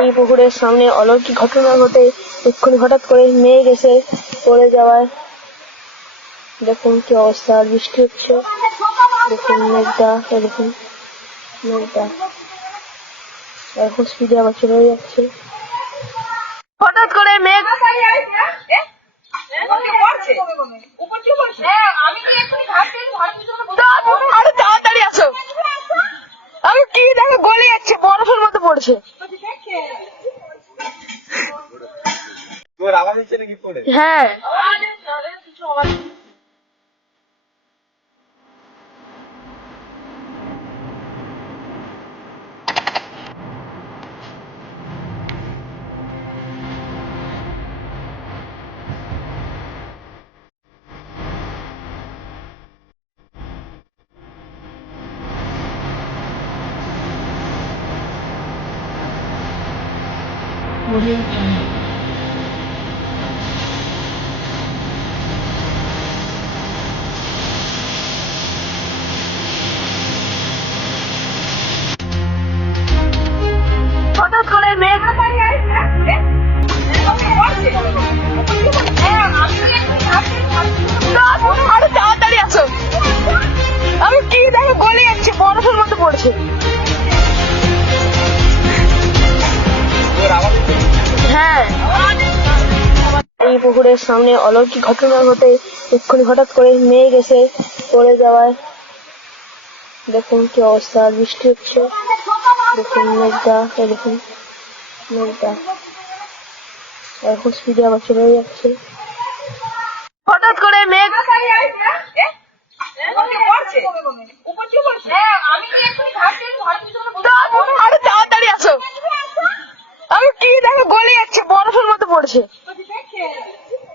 এই পুকুরের সামনে অলৌকিক ঘটনা ঘটে এক্ষুনি হঠাৎ করে মেঘ এসে পড়ে যাওয়ায় দেখুন কি অবস্থা। আর বৃষ্টি হচ্ছে, দেখুন মেঘটা, দেখুন মেঘটা এখন স্পিডে আবার চলে যাচ্ছে। হঠাৎ করে মেঘ আরো তাড়াতাড়ি আসো, আমি কি দেখো গলে যাচ্ছে, বরফের মতো পড়ছে। হ্যাঁ হঠাৎ করে মেঘ আরো তাড়াতাড়ি আসো, আমি কি দেখো গলে যাচ্ছে, বরফের মতো পড়ছে। হ্যাঁ এই পুকুরের সামনে অলৌকিক ঘটনা ঘটে এক্ষুনি হঠাৎ করে মেঘ এসে পড়ে যাওয়ায় দেখুন কি অবস্থা। আর বৃষ্টি হচ্ছে, দেখুন মেঘটা, দেখুন মেঘটা এখন স্পিডে আবার চলে যাচ্ছে। হঠাৎ করে মেঘ আরো তাড়াতাড়ি আসো, আমি কি দেখো গলে যাচ্ছে, বরফের মতো পড়ছে।